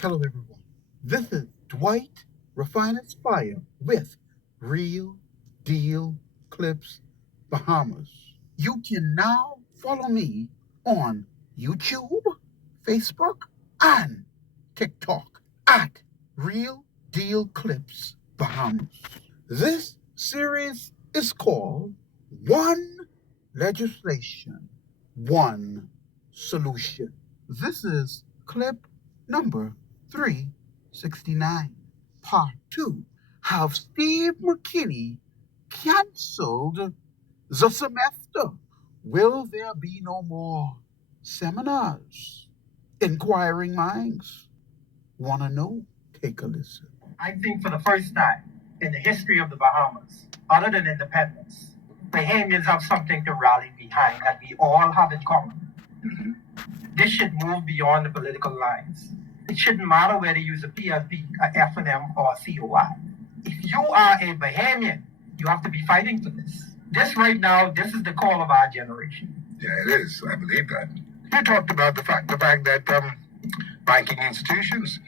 Hello, everyone. This is Dwight Refiner's Fire with Real Deal Clips Bahamas. You can now follow me on YouTube, Facebook, and TikTok at Real Deal Clips Bahamas. This series is called One Legislation, One Solution. This is clip number 369. Part 2. Have Steve McKinney canceled the semester? Will there be no more seminars? Inquiring minds want to know. Take a listen. I think for the first time in the history of the Bahamas, other than independence, Bahamians have something to rally behind that we all have in common. This should move beyond the political lines. It shouldn't matter whether you use a PLP, a FNM, or a COI. If you are a Bahamian, you have to be fighting for this. This right now, this is the call of our generation. Yeah, it is. I believe that. You talked about the fact that banking institutions,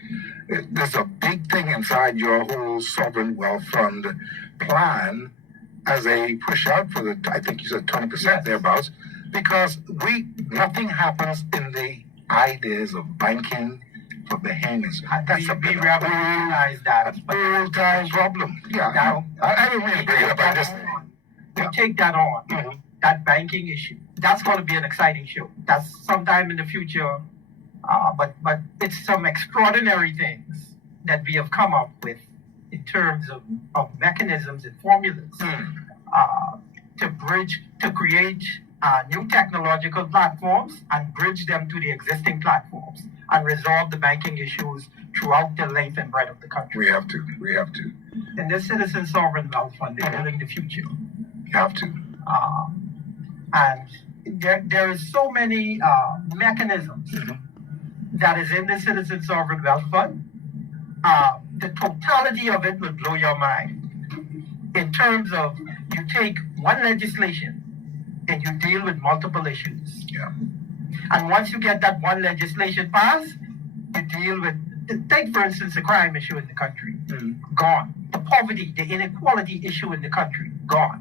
there's a big thing inside your whole sovereign wealth fund plan as a push out for I think you said 20% thereabouts, because nothing happens in the ideas of banking for Bahamians. That's we revolutionize that. Full-time problem. Yeah, I didn't really bring it up. We take that on, that banking issue. That's going to be an exciting show. That's sometime in the future. But it's some extraordinary things that we have come up with in terms of mechanisms and formulas to create new technological platforms and bridge them to the existing platforms and resolve the banking issues throughout the length and breadth of the country. We have to. And the Citizen Sovereign Wealth Fund, they're building the future. We have to. And there is so many mechanisms that is in the Citizen Sovereign Wealth Fund. The totality of it will blow your mind. In terms of you take one legislation and you deal with multiple issues. Yeah. And once you get that one legislation passed, you deal with, take for instance, the crime issue in the country. Gone. The poverty, the inequality issue in the country. Gone.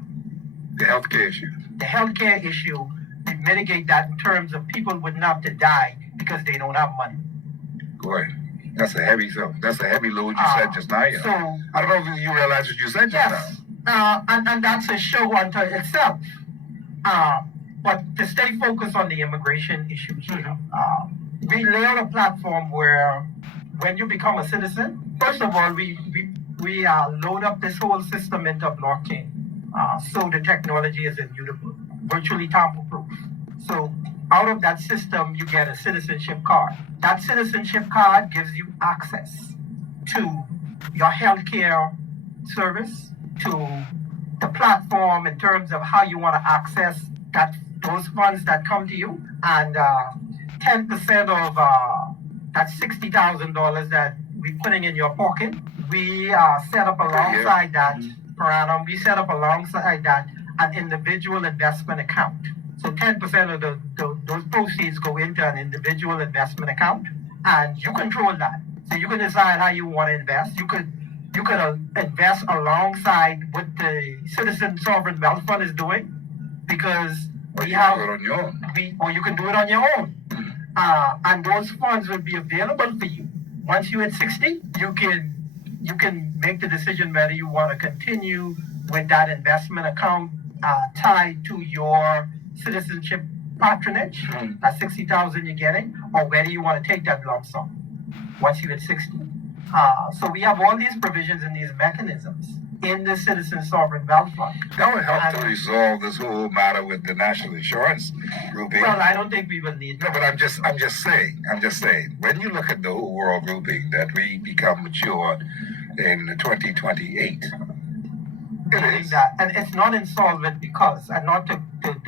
The healthcare issue. The healthcare issue, we mitigate that in terms of people wouldn't have to die because they don't have money. Boy, that's a heavy load you said just now. So, I don't know if you realize what you said just now. And that's a show unto itself. But to stay focused on the immigration issues, we lay out a platform where when you become a citizen, first of all, we load up this whole system into blockchain. So the technology is immutable, virtually tamper-proof. So out of that system, you get a citizenship card. That citizenship card gives you access to your healthcare service, to the platform in terms of how you want to access those funds that come to you, and 10% of that $60,000 that we're putting in your pocket, we set up alongside that per annum. We set up alongside that an individual investment account. So 10% of those proceeds go into an individual investment account, and you control that. So you can decide how you want to invest. You could invest alongside what the Citizen Sovereign Wealth Fund is doing, because we have. Do it on your own. Or you can do it on your own, and those funds will be available for you. Once you hit 60, you can make the decision whether you want to continue with that investment account tied to your citizenship patronage, that 60,000 you're getting, or whether you want to take that lump sum once you hit 60. So we have all these provisions and these mechanisms in the Citizen Sovereign Wealth Fund. That would help to resolve this whole matter with the national insurance grouping. Well, I don't think we will need that. No, but I'm just saying, when you look at the whole world grouping that we become mature in 2028, that, and it's not insolvent because, and not to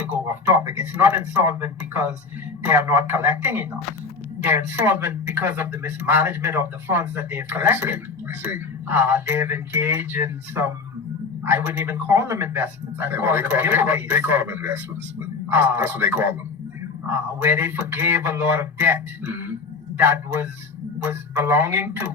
go off topic, it's not insolvent because they are not collecting enough. They're insolvent because of the mismanagement of the funds that they've collected. I see. They've engaged in some, I wouldn't even call them investments. I'd call them giveaways. They call them investments, but that's what they call them. Where they forgave a lot of debt that was was belonging to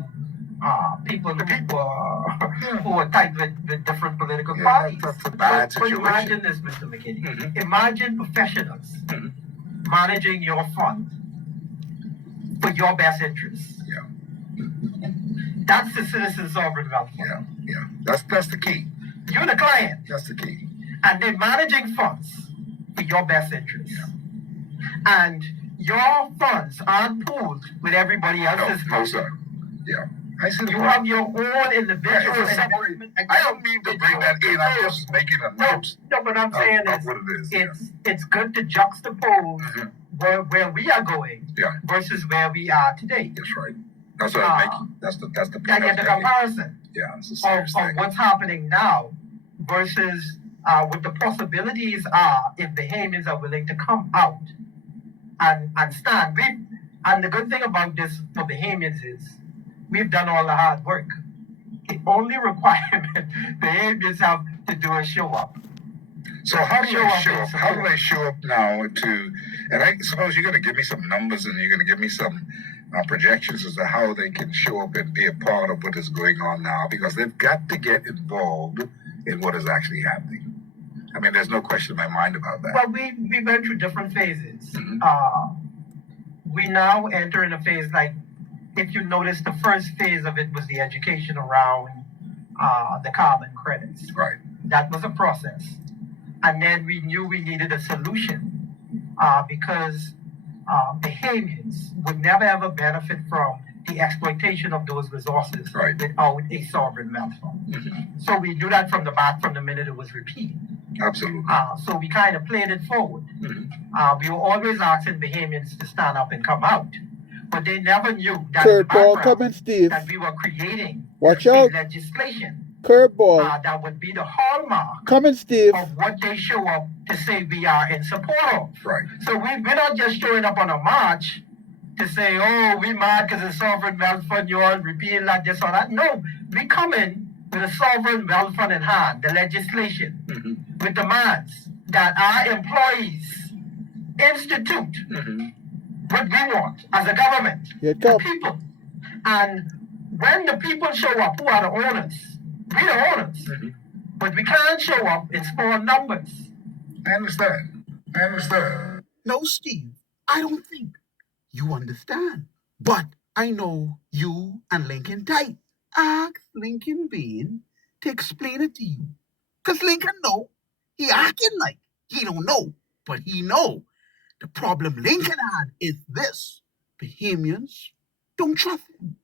people who were tied with different political parties. That's a bad But situation. imagine this, Mr. McKinney. Imagine professionals managing your fund for your best interests. Yeah. That's the citizen sovereign wealth fund. Yeah. That's the key. You're the client, That's the key. and they're managing funds for your best interests. And your funds aren't pooled with everybody else's No, funds. sir. Yeah. I see the You problem. have your own individual It's a separate. investment I don't mean to bring that in. I'm just making a note No, what I'm saying of is, what it is. it's good to juxtapose where we are going versus where we are today. That's right. That's what I'm making. That's the And point. get the comparison Yeah, it's a of serious thing. what's happening now versus what the possibilities are if Bahamians are willing to come out and stand. And the good thing about this for Bahamians is we've done all the hard work. The only requirement Bahamians have to do is show up. So how do I show up? in How do support. I show up now to? And I suppose you're going to give me some numbers and you're going to give me some projections as to how they can show up and be a part of what is going on now, because they've got to get involved in what is actually happening. I mean, there's no question in my mind about that. Well, we went through different phases. We now enter in a phase like, if you notice, the first phase of it was the education around the carbon credits. Right. That was a process. And then we knew we needed a solution because Bahamians would never ever benefit from the exploitation of those resources without a sovereign wealth fund. So we knew that from the minute it was repeated. Absolutely. So we kind of played it forward. We were always asking Bahamians to stand up and come out, but they never knew that Curveball in the background coming, Steve. that we were creating Watch a out. legislation Curveball. that would be the hallmark Coming, Steve. of what they show up to say we are in support of. Right. So we're not just showing up on a march to say, oh, we mad because the sovereign wealth fund, you all repeating like this or that. No, we come in with a sovereign wealth fund in hand, the legislation, with demands that our employees institute what we want as a government, Here it the comes. people. And when the people show up, who are the owners? We the owners. But we can't show up in small numbers. I understand. No, Steve, I don't think you understand. But I know you and Lincoln tight. Ask Lincoln Bean to explain it to you. Because Lincoln know. He acting like he don't know, but he know. The problem Lincoln had is this. Bahamians don't trust him.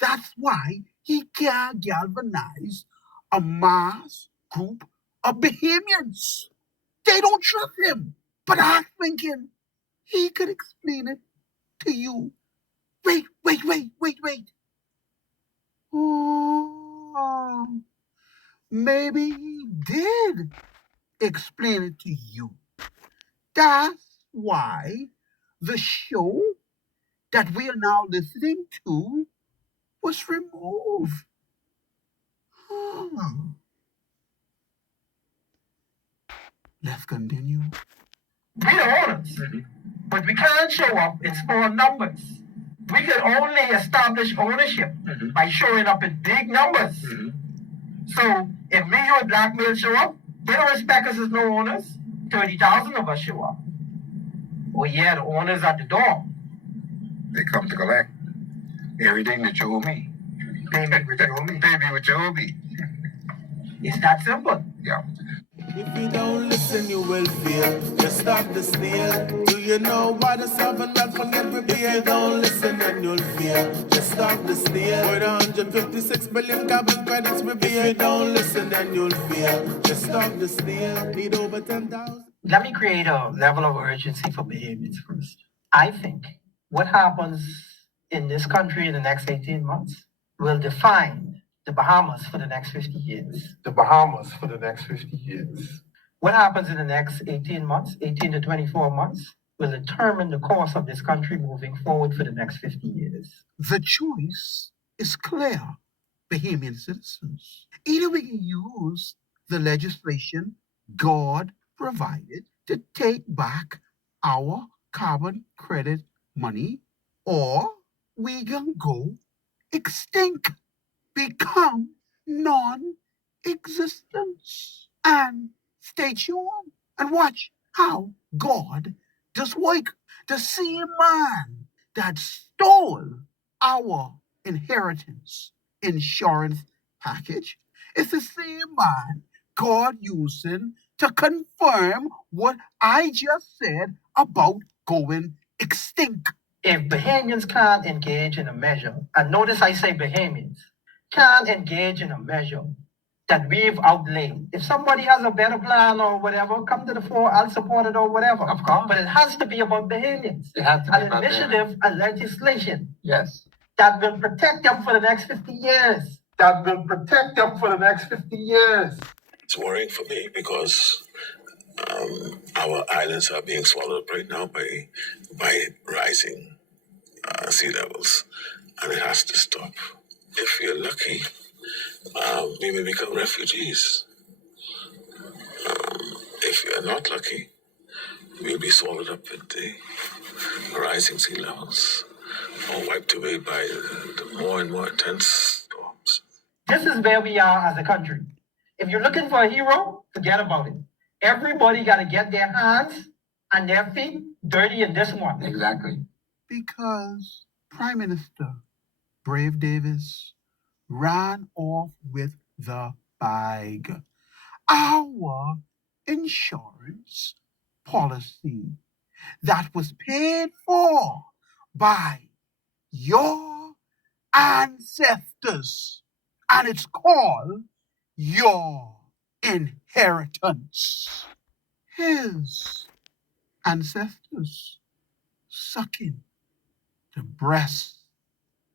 That's why he can't galvanize a mass group of Bahamians. They don't trust him. But I thinking he could explain it to you. Wait. Oh, maybe he did explain it to you. That's why the show that we are now listening to was removed. Let's continue. We the owners, but we can't show up in small numbers. We can only establish ownership by showing up in big numbers. So if me, you, and Blackmail show up, they don't respect us as no owners. 30,000 of us show up. Oh yeah, the owners at the door. They come to collect everything that you owe me. Pay me what you owe me. Pay me what you owe me. It's that simple. Yeah. If you don't listen, you will fail. Just stop the snail. Do you know why the sovereign wealth fund get repealed? If you don't listen, then you'll fail. Just stop the snail. With 156 billion carbon credits revealed. If you don't listen, then you'll fail. Just stop the snail. Need over 10,000. Let me create a level of urgency for Bahamians first. I think what happens in this country in the next 18 months will define the Bahamas for the next 50 years. What happens in the next 18 months, 18 to 24 months, will determine the course of this country moving forward for the next 50 years. The choice is clear, Bahamian citizens. Either we can use the legislation God provided to take back our carbon credit money, or we can go extinct, become non-existence. And stay tuned and watch how God just work. The same man that stole our inheritance insurance package is the same man God using to confirm what I just said about going extinct. If Bahamians can't engage in a measure, and notice I say Bahamians, can't engage in a measure that we've outlaid. If somebody has a better plan or whatever, come to the fore, I'll support it or whatever. Of course. But it has to be about Bahamians. It has to be an initiative, a legislation. Yes. That will protect them for the next 50 years. That will protect them for the next 50 years. It's worrying for me because our islands are being swallowed up right now by rising sea levels, and it has to stop. If we're lucky, we may become refugees. If we are not lucky, we'll be swallowed up with the rising sea levels or wiped away by the more and more intense storms. This is where we are as a country. If you're looking for a hero, forget about it. Everybody got to get their hands and their feet dirty in this one. Exactly. Because Prime Minister Brave Davis ran off with the bag. Our insurance policy that was paid for by your ancestors, and it's called your inheritance. His ancestors sucking the breast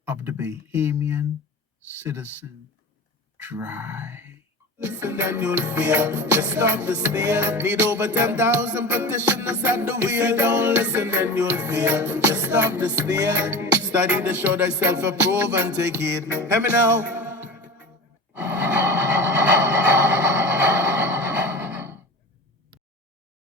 of the Bahamian citizen dry. Listen and you'll fear. Just stop the steal. Need over 10,000 petitioners at the wheel. If you don't listen, then you'll fear. Just stop the steal. Study to show thyself approve and take it. Hear me now.